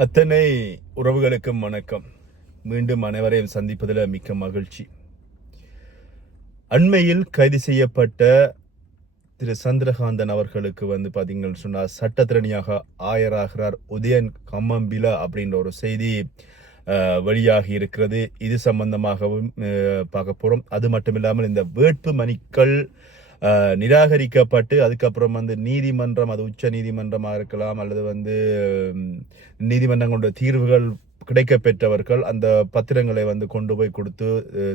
அத்தனை உறவுகளுக்கும் வணக்கம். மீண்டும் அனைவரையும் சந்திப்பதில் மிக்க மகிழ்ச்சி. அண்மையில் கைது செய்யப்பட்ட திரு சந்திரகாந்தன் அவர்களுக்கு வந்து பார்த்தீங்கன்னு சொன்னால் சட்டத்திறனியாக ஆயராகிறார் உதயன் கம்மம்பில அப்படின்ற ஒரு செய்தி அஹ், வெளியாகி இருக்கிறது. இது சம்பந்தமாகவும் பார்க்க போகிறோம் அது மட்டும் இல்லாமல் இந்த வேட்பு மணிக்கள் நிராகரிக்கப்பட்டு அதுக்கப்புறம் வந்து நீதிமன்றம் அது உச்ச நீதிமன்றமாக இருக்கலாம் அல்லது வந்து உம், கொண்ட தீர்வுகள் கிடைக்க பெற்றவர்கள் அந்த பத்திரங்களை வந்து கொண்டு போய் கொடுத்து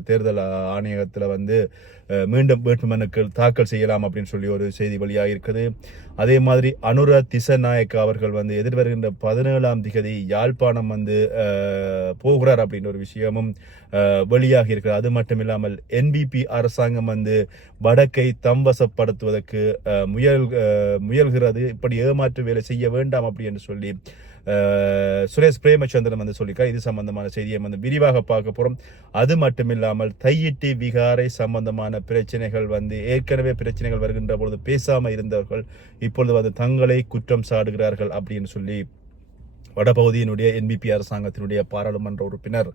தேர்தல் ஆணையகத்தில் வந்து மீண்டும் வேட்புமனுக்கள் தாக்கல் செய்யலாம் அப்படின்னு சொல்லி ஒரு செய்தி வழியாக இருக்குது அதே மாதிரி அனுர திசநாயக்க அவர்கள் வந்து எதிர்வருகின்ற பதினேழாம் திகதி யாழ்ப்பாணம் வந்து போகிறார் அப்படின்ற ஒரு விஷயமும் வெளியாகி இருக்கிறது அது மட்டும் இல்லாமல் என்பிபி அரசாங்கம் வந்து வடக்கை தம்வசப்படுத்துவதற்கு அஹ், முயல் முயல்கிறது. இப்படி ஏமாற்று வேலை செய்ய வேண்டாம் அப்படி என்று சொல்லி சுரேஷ் பிரேமச்சந்திரன் வந்து சொல்லியிருக்கார். இது சம்பந்தமான செய்தியை வந்து விரிவாக பார்க்க போகிறோம் அது மட்டும் இல்லாமல் தையிட்டி விகாரை சம்பந்தமான பிரச்சனைகள் வந்து ஏற்கனவே பிரச்சனைகள் வருகின்ற பொழுது பேசாமல் இருந்தவர்கள் இப்பொழுது வந்து தங்களை குற்றம் சாடுகிறார்கள் அப்படின்னு சொல்லி வடபகுதியினுடைய என்பிபி அரசாங்கத்தினுடைய பாராளுமன்ற உறுப்பினர்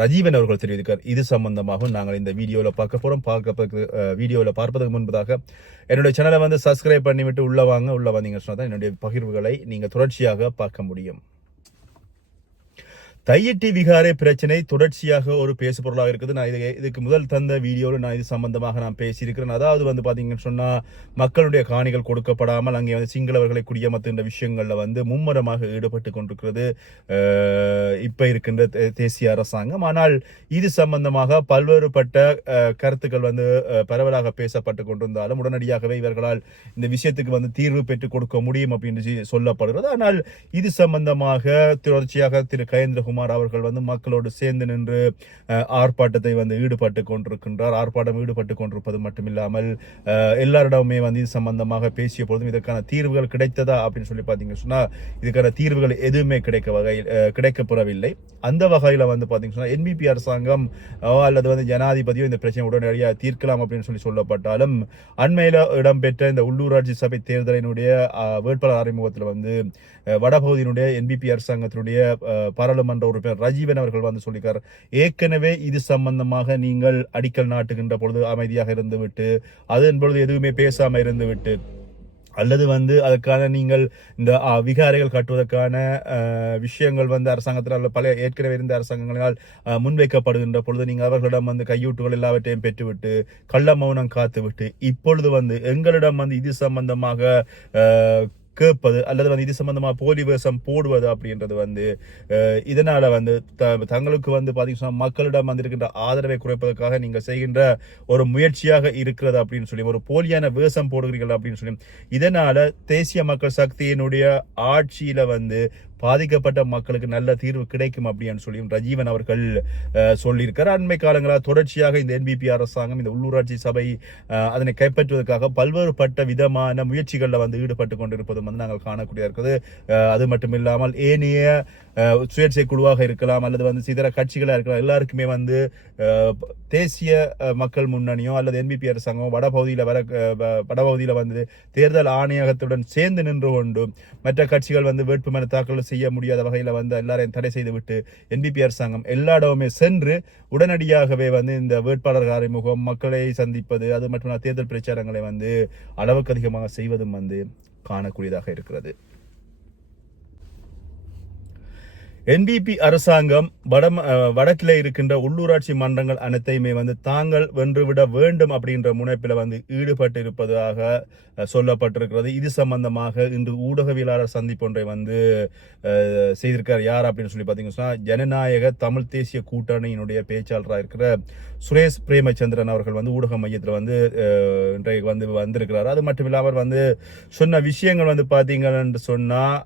ரஜீவன் அவர்கள் தெரிவித்திருக்கார். இது சம்பந்தமாகவும் நாங்கள் இந்த வீடியோவில் பார்க்க போகிறோம் பார்க்க வீடியோவில் பார்ப்பதற்கு முன்பதாக என்னுடைய சேனலை வந்து சப்ஸ்கிரைப் பண்ணிவிட்டு உள்ளே வாங்க. உள்ளே வந்தீங்கன்னு சொன்னால் தான் என்னுடைய பகிர்வுகளை நீங்கள் தொடர்ச்சியாக பார்க்க முடியும். தையிட்டி விகாரை பிரச்சனை தொடர்ச்சியாக ஒரு பேசு பொருளாக இருக்குது. நான் இது இதுக்கு முதல் தந்த வீடியோவில் நான் இது சம்பந்தமாக நான் பேசியிருக்கிறேன். அதாவது வந்து பார்த்தீங்கன்னு சொன்னால் மக்களுடைய காணிகள் கொடுக்கப்படாமல் அங்கே வந்து சிங்களவர்களை குடியமர்த்துகின்ற விஷயங்களில் வந்து மும்முரமாக ஈடுபட்டு கொண்டிருக்கிறது இப்போ இருக்கின்ற தே- தேசிய அரசாங்கம். ஆனால் இது சம்பந்தமாக பல்வேறுபட்ட கருத்துக்கள் வந்து பரவலாக பேசப்பட்டு கொண்டிருந்தாலும் உடனடியாகவே இவர்களால் இந்த விஷயத்துக்கு வந்து தீர்வு பெற்றுக் கொடுக்க முடியும் அப்படின்னு சொல்லப்படுகிறது. ஆனால் இது சம்பந்தமாக தொடர்ச்சியாக திரு கயேந்திரகுமார் அவர்கள் வந்து மக்களோடு சேர்ந்து நின்று ஆர்ப்பாட்டத்தை வந்து ஈடுபட்டு கொண்டிருக்கின்றார். ஆர்ப்பாட்டம் ஈடுபட்டு கொண்டிருப்பது மட்டுமில்லாமல் அஹ், எல்லாரிடமுமே வந்து இது சம்பந்தமாக பேசிய பொழுதும் இதற்கான தீர்வுகள் கிடைத்ததா அப்படின்னு சொல்லி பார்த்தீங்கன்னு சொன்னால் இதுக்கான தீர்வுகள் எதுவுமே கிடைக்க வகையில் கிடைக்கப்பெறவில்லை. அந்த வகையில் வந்து பார்த்தீங்கன்னு சொன்னா என்பிபி அரசாங்கம் அல்லது வந்து ஜனாதிபதியோ இந்த பிரச்சனை உடனடியாக தீர்க்கலாம் அப்படின்னு சொல்லி சொல்லப்பட்டாலும் அண்மையில் இடம்பெற்ற இந்த உள்ளூராட்சி சபை தேர்தலினுடைய வேட்பாளர் அறிமுகத்தில் வந்து வடபகுதியினுடைய என்பிபி அரசாங்கத்தினுடைய பாராளுமன்ற உறுப்பினர் ரஜீவன் அவர்கள் வந்து சொல்லியிருக்கார் ஏற்கனவே இது சம்பந்தமாக நீங்கள் அடிக்கல் நாட்டுகின்ற பொழுது அமைதியாக இருந்துவிட்டு அதன் பொழுது எதுவுமே பேசாமல் இருந்துவிட்டு அல்லது வந்து அதற்கான நீங்கள் இந்த விகாரைகள் கட்டுவதற்கான விஷயங்கள் வந்து அரசாங்கத்தில் அல்லது பல ஏற்கனவே இருந்த அரசாங்கங்களால் முன்வைக்கப்படுகின்ற பொழுது நீங்கள் அவர்களிடம் வந்து கையூட்டுகள் எல்லாவற்றையும் பெற்றுவிட்டு கள்ள மௌனம் காத்துவிட்டு இப்பொழுது வந்து எங்களிடம் வந்து இது சம்பந்தமாக கேட்பது அல்லது வந்து இது சம்மந்தமாக போலி வேஷம் போடுவது அப்படின்றது வந்து இதனால் வந்து த- தங்களுக்கு வந்து பார்த்தீங்கன்னா மக்களிடம் வந்திருக்கின்ற ஆதரவை குறைப்பதற்காக நீங்கள் செய்கின்ற ஒரு முயற்சியாக இருக்கிறது அப்படின்னு சொல்லி ஒரு போலியான வேஷம் போடுகிறீர்கள் அப்படின்னு சொல்லி. இதனால் தேசிய மக்கள் சக்தியினுடைய ஆட்சியில் வந்து பாதிக்கப்பட்ட மக்களுக்கு நல்ல தீர்வு கிடைக்கும் அப்படின்னு சொல்லி ரஜீவன் அவர்கள் சொல்லியிருக்கார். அண்மை காலங்களாக தொடர்ச்சியாக இந்த என்பிபி அரசாங்கம் இந்த உள்ளூராட்சி சபை அதனை கைப்பற்றுவதற்காக பல்வேறுபட்ட விதமான முயற்சிகளில் வந்து ஈடுபட்டு கொண்டிருப்பதும் வந்து நாங்கள் காணக்கூடிய இருக்குது. அது மட்டும் இல்லாமல் ஏனைய சுயேட்சை குழுவாக இருக்கலாம் அல்லது வந்து சிதற கட்சிகளாக இருக்கலாம் எல்லாருக்குமே வந்து தேசிய மக்கள் முன்னணியோ அல்லது என்பிபி அரசாங்கம் வடபகுதியில் வர வடபகுதியில் வந்து தேர்தல் ஆணையகத்துடன் சேர்ந்து நின்று கொண்டு மற்ற கட்சிகள் வந்து வேட்புமனு தாக்கல் செய்ய முடியாத வகையில் வந்து எல்லாரையும் தடை செய்துவிட்டு என்பிபி அரசாங்கம் எல்லா இடமுமே சென்று உடனடியாகவே வந்து இந்த வேட்பாளர் அறிமுகம் மக்களை சந்திப்பது அது மட்டும் தேர்தல் பிரச்சாரங்களை வந்து அளவுக்கு அதிகமாக செய்வதும் வந்து காணக்கூடியதாக இருக்கிறது. என்பிபி அரசாங்கம் வட வடக்கில் இருக்கின்ற உள்ளூராட்சி மன்றங்கள் அனைத்தையுமே வந்து தாங்கள் வென்றுவிட வேண்டும் அப்படின்ற முனைப்பில் வந்து ஈடுபட்டு இருப்பதாக சொல்லப்பட்டிருக்கிறது. இது சம்பந்தமாக இன்று ஊடகவியலாளர் சந்திப்பு ஒன்றை வந்து செய்திருக்கார். யார் அப்படின்னு சொல்லி பார்த்தீங்கன்னா ஜனநாயக தமிழ் தேசிய கூட்டணியினுடைய பேச்சாளராக இருக்கிற சுரேஷ் பிரேமச்சந்திரன் அவர்கள் வந்து ஊடக மையத்தில் வந்து இன்றைக்கு வந்து வந்திருக்கிறார். அது மட்டும் இல்லாமல் வந்து சொன்ன விஷயங்கள் வந்து பார்த்தீங்கன்னு சொன்னால்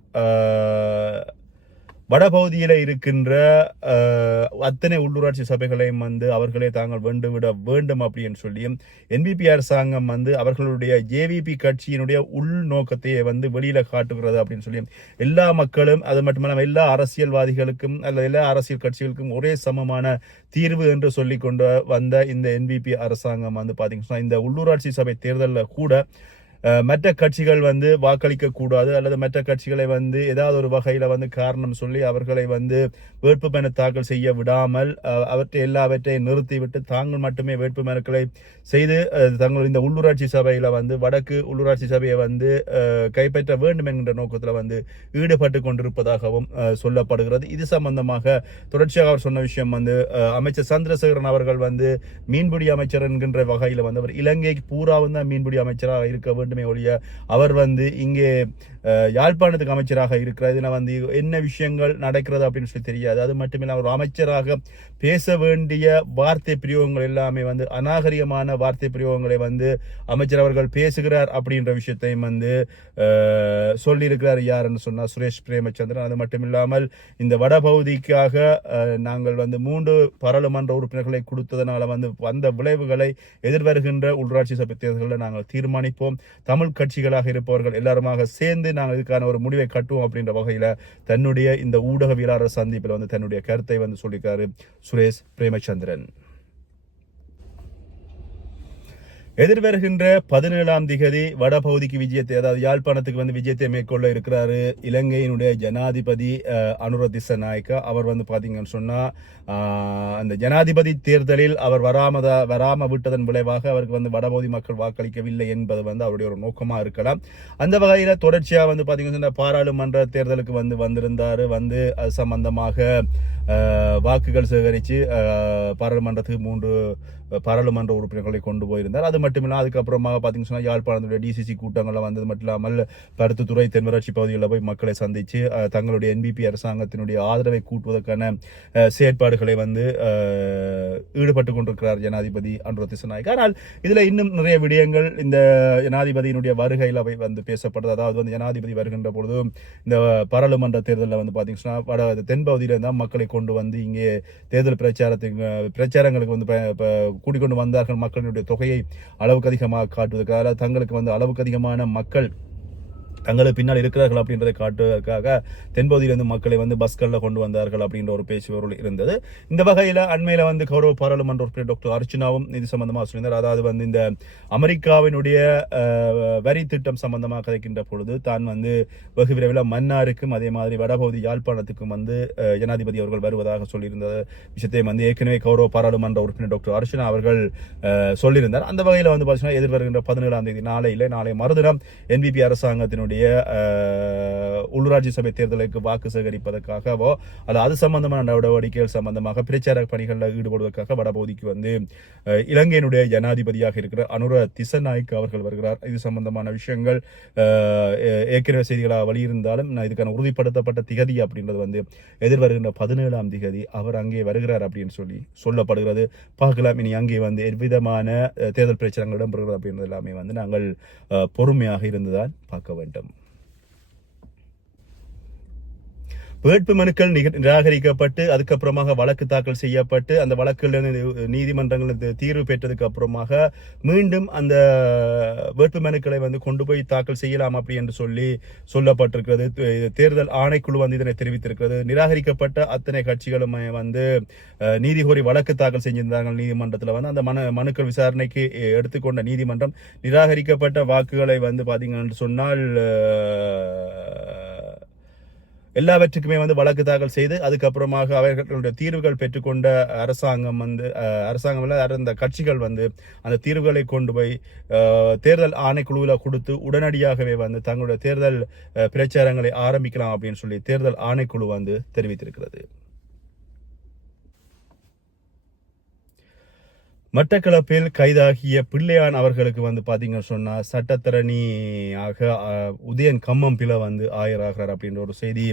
வடபகுதியில் இருக்கின்ற அத்தனை உள்ளூராட்சி சபைகளையும் வந்து அவர்களே தாங்கள் வேண்டுவிட வேண்டும் அப்படின்னு சொல்லியும் என்பிபி அரசாங்கம் வந்து அவர்களுடைய ஜேவிபி கட்சியினுடைய உள்நோக்கத்தையே வந்து வெளியில் காட்டுகிறது அப்படின்னு சொல்லியும் எல்லா மக்களும் அது மட்டுமல்லாமல் எல்லா அரசியல்வாதிகளுக்கும் அல்லது எல்லா அரசியல் கட்சிகளுக்கும் ஒரே சமமான தீர்வு என்று சொல்லி கொண்டு வந்த இந்த என்பிபி அரசாங்கம் வந்து பார்த்தீங்கன்னா இந்த உள்ளூராட்சி சபை தேர்தலில் கூட மற்ற கட்சிகள் வந்து வாக்களிக்க கூடாது அல்லது மற்ற கட்சிகளை வந்து ஏதாவது ஒரு வகையில் வந்து காரணம் சொல்லி அவர்களை வந்து வேட்புமனு தாக்கல் செய்ய விடாமல் அவற்றை எல்லாவற்றையும் நிறுத்திவிட்டு தாங்கள் மட்டுமே வேட்புமனுக்களை செய்து தங்கள் இந்த உள்ளூராட்சி சபையில் வந்து வடக்கு உள்ளூராட்சி சபையை வந்து கைப்பற்ற வேண்டும் என்கின்ற நோக்கத்தில் வந்து ஈடுபட்டு கொண்டிருப்பதாகவும் சொல்லப்படுகிறது. இது சம்பந்தமாக தொடர்ச்சியாக அவர் சொன்ன விஷயம் வந்து அமைச்சர் சந்திரசேகரன் அவர்கள் வந்து மீன்பிடி அமைச்சர் என்கின்ற வகையில் வந்து அவர் இலங்கைக்கு பூராவும் தான் மீன்பிடி அமைச்சராக இருக்க வேண்டும் ஒழிய அவர் வந்து இங்கே யாழ்ப்பாணத்துக்கு அமைச்சராக இருக்கிறார் இதில் வந்து என்ன விஷயங்கள் நடக்கிறது அப்படின்னு சொல்லி தெரியாது. அது மட்டுமில்ல அவர் அமைச்சராக பேச வேண்டிய வார்த்தை பிரயோகங்கள் எல்லாமே வந்து அநாகரிகமான வார்த்தை பிரயோகங்களை வந்து அமைச்சர் அவர்கள் பேசுகிறார் அப்படின்ற விஷயத்தையும் வந்து சொல்லியிருக்கிறார். யாருன்னு சொன்னால் சுரேஷ் பிரேமச்சந்திரன். அது மட்டும் இல்லாமல் இந்த வடபகுதிக்காக நாங்கள் வந்து மூன்று பாராளுமன்ற உறுப்பினர்களை கொடுத்ததனால வந்து வந்த விளைவுகளை எதிர்வருகின்ற உள்ளாட்சி சபை தேர்தல்களில் நாங்கள் தீர்மானிப்போம். தமிழ் கட்சிகளாக இருப்பவர்கள் எல்லாருமாக சேர்ந்து நாங்கள் இதுக்கான ஒரு முடிவை கட்டுவோம் அப்படின்ற வகையில் தன்னுடைய இந்த ஊடகவியலாளர் சந்திப்பில் வந்து தன்னுடைய கருத்தை வந்து சொல்லியிருக்காரு சுரேஷ் பிரேமச்சந்திரன். எதிர்வருகின்ற பதினேழாம் திகதி வடபகுதிக்கு விஜயத்தை அதாவது யாழ்ப்பாணத்துக்கு வந்து விஜயத்தை மேற்கொள்ள இருக்கிறாரு இலங்கையினுடைய ஜனாதிபதி அஹ், அனுர திசநாயக்கா அவர் வந்து பாத்தீங்கன்னு சொன்னா அந்த ஜனாதிபதி தேர்தலில் அவர் வராமத வராம விட்டதன் விளைவாக அவருக்கு வந்து வடபகுதி மக்கள் வாக்களிக்கவில்லை என்பது வந்து அவருடைய ஒரு நோக்கமா இருக்கலாம். அந்த வகையில தொடர்ச்சியா வந்து பாத்தீங்கன்னா சொன்னா பாராளுமன்ற தேர்தலுக்கு வந்து வந்திருந்தாரு. வந்து அது சம்பந்தமாக வாக்குகள் சேகரித்து பாராளுமன்றத்துக்கு மூன்று பாராளுமன்ற உறுப்பினர்களை கொண்டு போயிருந்தார். அது மட்டும் இல்லாமல் அதுக்கப்புறமாக பார்த்தீங்கன்னு சொன்னால் யாழ்ப்பாணத்துடைய டிசிசி கூட்டங்களில் வந்தது மட்டும் இல்லாமல் பருத்துத்துறை தென்மராட்சி பகுதிகளில் போய் மக்களை சந்தித்து தங்களுடைய என்பிபி அரசாங்கத்தினுடைய ஆதரவை கூட்டுவதற்கான செயற்பாடுகளை வந்து ஈடுபட்டு கொண்டிருக்கிறார் ஜனாதிபதி அன்ரோ திசநாயக். ஆனால் இதில் இன்னும் நிறைய விடயங்கள் இந்த ஜனாதிபதியினுடைய வருகையில் அவை வந்து பேசப்படுது. அதாவது வந்து ஜனாதிபதி வருகின்ற பொழுது இந்த பாராளுமன்ற தேர்தலில் வந்து பார்த்தீங்கன்னா வட தென்பகுதியில இருந்தால் மக்களை கொண்டு வந்து இங்கே தேர்தல் பிரச்சாரத்துக்கு பிரச்சாரங்களுக்கு வந்து கூடிக்கொண்டு வந்தார்கள் மக்களினுடைய தொகையை அளவுக்கு அதிகமாக காட்டுவதற்காக. தங்களுக்கு வந்து அளவுக்கு அதிகமான மக்கள் தங்களுக்கு பின்னால் இருக்கிறார்கள் அப்படின்றதை காட்டுவதற்காக தென்பகுதியிலிருந்து மக்களை வந்து பஸ்களில் கொண்டு வந்தார்கள் அப்படின்ற ஒரு பேச்சுவருள் இருந்தது. இந்த வகையில் அண்மையில் வந்து கௌரவ பாராளுமன்ற உறுப்பினர் டாக்டர் அர்ச்சனாவும் இது சம்பந்தமாக சொல்லியிருந்தார். அதாவது வந்து இந்த அமெரிக்காவினுடைய வரி திட்டம் சம்பந்தமாக கதைக்கின்ற பொழுது தான் வந்து வெகு விரைவில் மன்னாருக்கும் அதே மாதிரி வடபகுதி யாழ்ப்பாணத்துக்கும் வந்து ஜனாதிபதி அவர்கள் வருவதாக சொல்லியிருந்த விஷயத்தை வந்து ஏற்கனவே கௌரவ பாராளுமன்ற உறுப்பினர் டாக்டர் அர்ச்சனா அவர்கள் சொல்லியிருந்தார். அந்த வகையில் வந்து பார்த்தீங்கன்னா எதிர்வருகின்ற பதினேழாம் தேதி நாளையில் நாளை மறுதினம் என்பிபி அரசாங்கத்தினுடைய அஹ், உள்ளூராட்சி சபை தேர்தலுக்கு வாக்கு சேகரிப்பதற்காகவோ அல்லது அது சம்பந்தமான நடவடிக்கைகள் சம்பந்தமாக பிரச்சார பணிகளில் ஈடுபடுவதற்காக வடபகுதிக்கு வந்து இலங்கையினுடைய ஜனாதிபதியாக இருக்கிற அனுர திசநாய்க்கு அவர்கள் வருகிறார். இது சம்பந்தமான விஷயங்கள் ஏ- ஏற்கனவே செய்திகளாக வழியிருந்தாலும் நான் இதுக்கான உறுதிப்படுத்தப்பட்ட திகதி அப்படின்றது வந்து எதிர்வருகின்ற பதினேழாம் திகதி அவர் அங்கே வருகிறார் அப்படின்னு சொல்லி சொல்லப்படுகிறது. பார்க்கலாம். இனி அங்கே வந்து எவ்விதமான தேர்தல் பிரச்சாரங்கள் இடம்பெறுகிறது அப்படின்றது எல்லாமே வந்து நாங்கள் பொறுமையாக இருந்துதான் பார்க்க வேண்டும். வேட்பு மனுக்கள் நிக- நிராகரிக்கப்பட்டு அதுக்கப்புறமாக வழக்கு தாக்கல் செய்யப்பட்டு அந்த வழக்கில் நீதிமன்றங்கள் தீர்வு பெற்றதுக்கு அப்புறமாக மீண்டும் அந்த வேட்பு மனுக்களை வந்து கொண்டு போய் தாக்கல் செய்யலாம் அப்படி என்று சொல்லி சொல்லப்பட்டிருக்கிறது. தே- தேர்தல் ஆணைக்குழு வந்து இதனை தெரிவித்திருக்கிறது. நிராகரிக்கப்பட்ட அத்தனை கட்சிகளும் வந்து நீதி கோரி வழக்கு தாக்கல் செஞ்சிருந்தாங்க நீதிமன்றத்தில் வந்து. அந்த மனு மனுக்கள் விசாரணைக்கு எடுத்துக்கொண்ட நீதிமன்றம் நிராகரிக்கப்பட்ட வாக்குகளை வந்து பார்த்தீங்கன்னு சொன்னால் எல்லாவற்றுக்குமே வந்து வழக்கு தாக்கல் செய்து அதுக்கப்புறமாக அவர்களுடைய தீர்வுகள் பெற்றுக்கொண்ட அரசாங்கம் வந்து அரசாங்கம் இல்லை அந்த கட்சிகள் வந்து அந்த தீர்வுகளை கொண்டு போய் தேர்தல் ஆணைக்குழுவில் கொடுத்து உடனடியாகவே வந்து தங்களுடைய தேர்தல் பிரச்சாரங்களை ஆரம்பிக்கலாம் அப்படின்னு சொல்லி தேர்தல் ஆணைக்குழு வந்து தெரிவித்திருக்கிறது. மட்டக்களப்பில் கைதாகிய பிள்ளையான் அவர்களுக்கு வந்து பார்த்தீங்கன்னு சொன்னால் சட்டத்தரணியாக உதயன் கம்மம் பில வந்து ஆயராகிறார் அப்படின்ற ஒரு செய்தி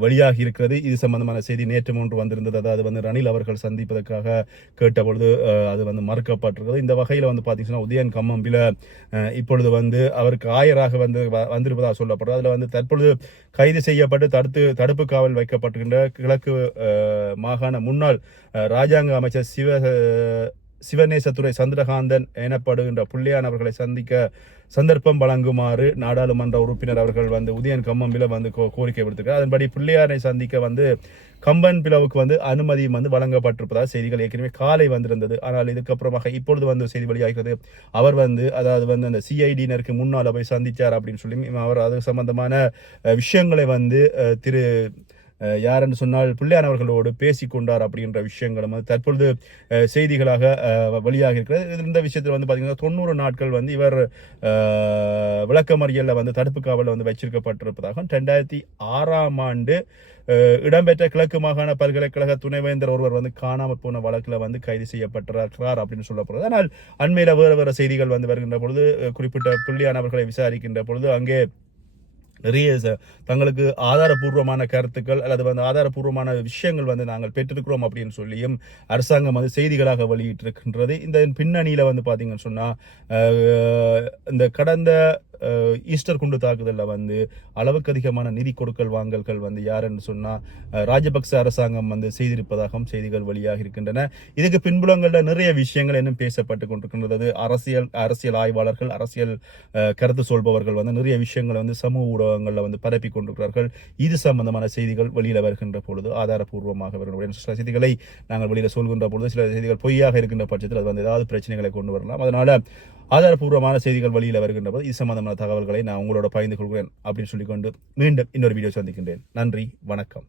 வெளியாகி இருக்கிறது. இது சம்பந்தமான செய்தி நேற்று மூன்று வந்திருந்தது. அதாவது வந்து ரணில் அவர்கள் சந்திப்பதற்காக கேட்டபொழுது அது வந்து மறுக்கப்பட்டிருக்கிறது. இந்த வகையில் வந்து பார்த்தீங்கன்னா உதயன் கம்மம் பில இப்பொழுது வந்து அவருக்கு ஆயராக வந்து வ- வந்திருப்பதாக சொல்லப்படுறது அதில் வந்து தற்பொழுது கைது செய்யப்பட்டு தடுத்து தடுப்பு காவல் வைக்கப்பட்டிருக்கின்ற கிழக்கு மாகாண முன்னாள் ராஜாங்க அமைச்சர் சிவ சிவநேசத்துறை சந்திரகாந்தன் எனப்படுகின்ற புள்ளியான் அவர்களை சந்திக்க சந்தர்ப்பம் வழங்குமாறு நாடாளுமன்ற உறுப்பினர் அவர்கள் வந்து உதயன் கம்மம்பில வந்து கோ- கோரிக்கை விடுத்திருக்கிறார் அதன்படி பிள்ளையாரை சந்திக்க வந்து கம்பன் பிளவுக்கு வந்து அனுமதி வந்து வழங்கப்பட்டிருப்பதாக செய்திகள் ஏற்கனவே காலை வந்திருந்தது. ஆனால் இதுக்கப்புறமாக இப்பொழுது வந்து செய்தி வெளியாகிறது. அவர் வந்து அதாவது வந்து அந்த சிஐடியினருக்கு முன்னால் போய் சந்தித்தார் அப்படின்னு சொல்லி அவர் அது சம்பந்தமான விஷயங்களை வந்து திரு யார் என்று சொன்னால் பிள்ளையான் அவர்களோடு பேசிக்கொண்டார் அப்படின்ற விஷயங்களும் வந்து தற்பொழுது செய்திகளாக வெளியாக இருக்கிறது. இது இந்த விஷயத்தில் வந்து பார்த்தீங்கன்னா தொண்ணூறு நாட்கள் வந்து இவர் விளக்கமறியலில் வந்து தடுப்பு காவலில் வந்து வச்சிருக்கப்பட்டிருப்பதாகவும் ரெண்டாயிரத்தி ஆறாம் ஆண்டு இடம்பெற்ற கிழக்கு மாகாண பல்கலைக்கழக துணைவேந்தர் ஒருவர் வந்து காணாமல் போன வழக்கில் வந்து கைது செய்யப்பட்டிருக்கிறார் அப்படின்னு சொல்லப்படுறது ஆனால் அண்மையில் வேறு வேறு செய்திகள் வந்து வருகின்ற பொழுது குறிப்பிட்ட புள்ளியானவர்களை விசாரிக்கின்ற பொழுது அங்கே நிறைய தங்களுக்கு ஆதாரபூர்வமான கருத்துக்கள் அல்லது வந்து ஆதாரபூர்வமான விஷயங்கள் வந்து நாங்கள் பெற்றிருக்கிறோம் அப்படின்னு சொல்லியும் அரசாங்கம் வந்து செய்திகளாக வெளியிட்டிருக்கின்றது. இந்த பின்னணியில் வந்து பார்த்தீங்கன்னு சொன்னால் இந்த கடந்த ஈஸ்டர் குண்டு தாக்குதலில் வந்து அளவுக்கு அதிகமான நிதி கொடுக்கல் வாங்கல்கள் வந்து யாருன்னு சொன்னால் ராஜபக்ச அரசாங்கம் வந்து செய்திருப்பதாகவும் செய்திகள் வெளியாக இருக்கின்றன. இதுக்கு பின்புலங்களில் நிறைய விஷயங்கள் இன்னும் பேசப்பட்டு கொண்டிருக்கின்றது. அரசியல் அரசியல் ஆய்வாளர்கள் அரசியல் கருத்து சொல்பவர்கள் வந்து நிறைய விஷயங்களை வந்து சமூக ஊடகங்களில் வந்து பரப்பி கொண்டிருக்கிறார்கள். இது சம்பந்தமான செய்திகள் வெளியில் வருகின்ற பொழுது ஆதாரபூர்வமாக வருகின்ற சில செய்திகளை நாங்கள் வெளியில் சொல்கின்ற பொழுது சில செய்திகள் பொய்யாக இருக்கின்ற பட்சத்தில் அது வந்து ஏதாவது பிரச்சனைகளை கொண்டு வரலாம். அதனால் ஆதாரபூர்வமான செய்திகள் வழியில் வருகின்ற போது இது சம்பந்தமான தகவல்களை நான் உங்களோட பகிர்ந்து கொள்கிறேன் அப்படின்னு சொல்லிக்கொண்டு மீண்டும் இன்னொரு வீடியோ சந்திக்கின்றேன். நன்றி வணக்கம்.